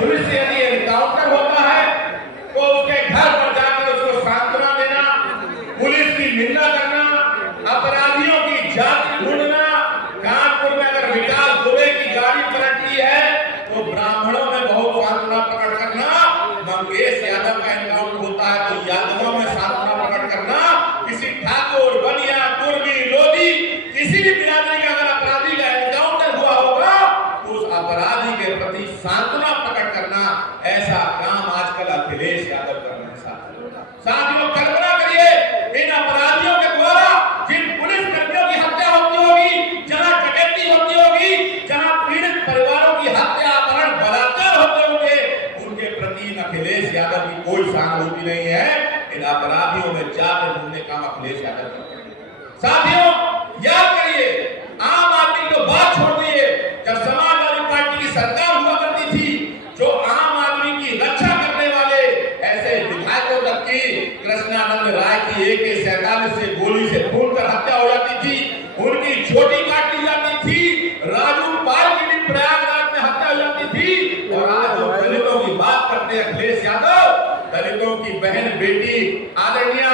Police से यदि encounter होता है तो उसके घर पर जाकर उसको सांत्वना देना, पुलिस की निंदा करना, अपराधियों की जाति ढूंढना। कानपुर में अगर विकास दुबे की गाड़ी पलटी है तो ब्राह्मणों में बहुत सांत्वना प्रकट करना, मंगेश यादव का एनकाउंटर होता है तो यादवों में सांत्वना प्रकट करना, किसी ठाकुर, बनिया, कुर्मी, लोधी, किसी भी बिरादरी का अगर अपराधी का एनकाउंटर हुआ होगा तो उस अपराधी के प्रति सांत्वना प्रकट करना, ऐसा काम आजकल अखिलेश यादव कर रहे हैं। साथियों, कल्पना करिए इन अपराधियों के द्वारा जिन पुलिस कर्मियों की हत्या होती होगी, जहां डकैती होती होगी, जहां पीड़ित परिवारों की हत्या, अपहरण, बलात्कार होते होंगे, उनके प्रति अखिलेश यादव की कोई सहानुभूति नहीं है। इन अपराधियों में जाकर ढूंढने काम अखिलेश यादव करते हैं। साथियों, याद करिए, आम आदमी को बात छोड़ दिए, जब समाजवादी पार्टी की सरकार हुआ करती थी, जो आम आदमी की रक्षा करने वाले ऐसे विधायकों तक की कृष्णानंद राय की AK-47 से गोली से भूनकर हत्या हो जाती थी, उनकी चोटी काट ली जाती थी, राजू पाल की भी प्रयागराज में हत्या हो जाती थी। और आज जो दलितों की बात करते हैं अखिलेश यादव, दलितों की बहन बेटी आदरणीय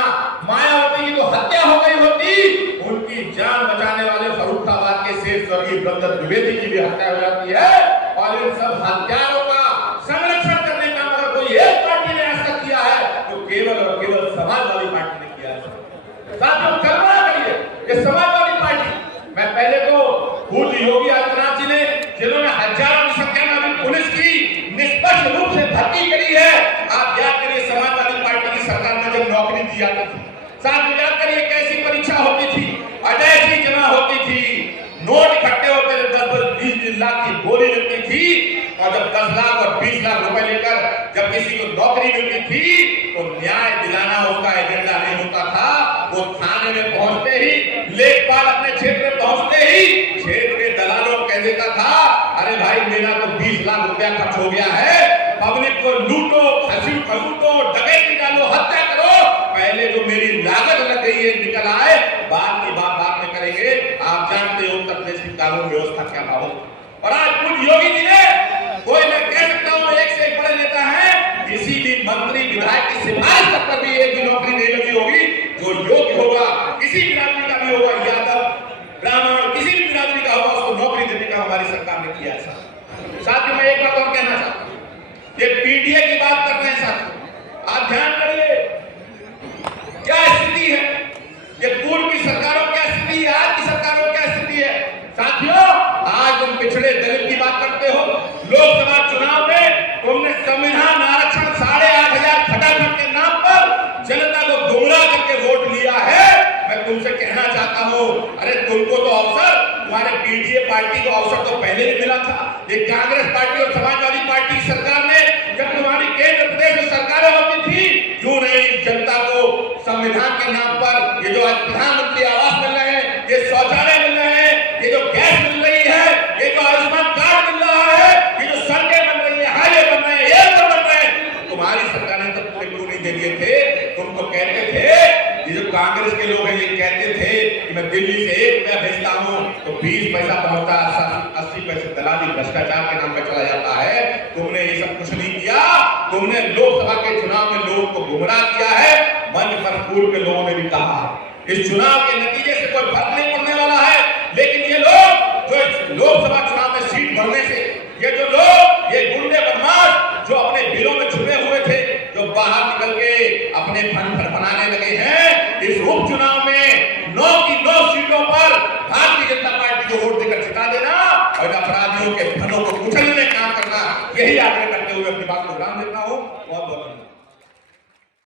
मायावती की तो हत्या हो गई होती, उनकी जान बचाने वाले फर्रुखाबाद के शेष स्वर्गीय ब्रह्मदत्त द्विवेदी की भी हत्या हो जाती है। और इन सब हत्यारों का संरक्षण करने का अगर कोई एक पार्टी ने आज तक किया है तो केवल और केवल समाजवादी पार्टी ने किया है। साथियों, कल्पना करिए, ये समाजवादी पार्टी, मैं पहले तो पूज्य योगी आदित्यनाथ जी ने, जिन्होंने हजारों की संख्या में अभी पुलिस की निष्पक्ष रूप से भर्ती करी है, आप याद करिए समाजवादी पार्टी की सरकार में जब नौकरी दी जाती थी, साथ में याद करिए कैसी परीक्षा होती थी, अजय जमा होती थी, नोट इकट्ठे होते थे, 10-20 लाख की बोली लगती थी, और जब 10 लाख और 20 लाख रुपए लेकर जब किसी को नौकरी मिलती थी तो न्याय दिलाना उसका एजेंडा नहीं होता था। वो थाने में पहुंचते ही, लेखपाल अपने क्षेत्र में पहुंचते ही क्षेत्र के दलालों कह देता था, अरे भाई मेरा तो 20 लाख रुपया खर्च हो गया है, पब्लिक को लूटो, खसूटो, डकैती डालो, हत्या करो, पहले जो मेरी लागत लग गई है निकल आए, बाद की बात बाद में करेंगे। आप जानते हो उत्तर प्रदेश की कानून व्यवस्था क्या भाव। और आज पूज्य योगी जी ने, कोई मैं कह सकता हूं एक से एक बड़े नेता है, किसी भी मंत्री विधायक की सिफारिश तक पर भी एक भी नौकरी नहीं लगी होगी, जो योग्य होगा, किसी बिरादरी का भी होगा, यादव, ब्राह्मण, किसी भी बिरादरी का होगा, उसको नौकरी देने का हमारी सरकार ने किया है। साथ में एक बात और कहना चाहता हूं, ये PTA की बात कर रहे हैं साथियों, आप ध्यान करिए क्या स्थिति है, ये पूर्व की सरकारों क्या स्थिति है, आज की सरकारों क्या स्थिति है। साथियों, आज तुम पिछड़े दलित की बात करते हो, लोकसभा चुनाव में तुमने संविधान आरक्षण 8,500 खटाखट के नाम पर जनता को गुमराह करके वोट लिया है। मैं तुमसे कहना चाहता हूं, अरे तुमको तो अवसर, तुम्हारे PTA पार्टी को अवसर तो पहले ही मिला था। ये कांग्रेस पार्टी और समाजवादी पार्टी की सरकार ने, जब तुम्हारी केंद्र प्रदेश में सरकारें होती थी, क्यों नहीं जनता को संविधान के नाम पर ये जो आज प्रधानमंत्री आवास मिल रहे हैं, ये शौचालय मिल रहे हैं, ये जो गैस मिल रही है, ये जो आयुष्मान कार्ड मिल रहा है, ये जो सड़कें बन रही है, हाईवे बन रहे हैं, एयरपोर्ट बन रहे हैं, तुम्हारी सरकार ने तब तुम्हें क्यों नहीं दे दिए थे। तुम तो कहते थे, ये जो कांग्रेस के लोग हैं ये कहते थे कि मैं दिल्ली से 1 रुपया भेजता हूं तो 20 पैसा पहुंचता, 80 पैसे दलाली भ्रष्टाचार के नाम पर चला जाता है। तुमने ये सब कुछ नहीं किया, तुमने लोकसभा के चुनाव में लोगों को गुमराह किया है। मंच पर पूर्व के लोगों ने भी कहा, इस चुनाव के नतीजे से कोई फर्क नहीं पड़ने वाला है, लेकिन ये लोग जो लोकसभा चुनाव में सीट बढ़ने से, ये जो लोग, ये गुंडे बदमाश जो अपने बिलों में छुपे हुए थे, जो बाहर निकल के अपने फंड बनाने लगे हैं, इस उपचुनाव में 9 की 9 सीटों पर भारतीय जनता पार्टी को वोट देकर जिता देना और अपराधियों के धनों को कुचलने का काम करना, यही आगे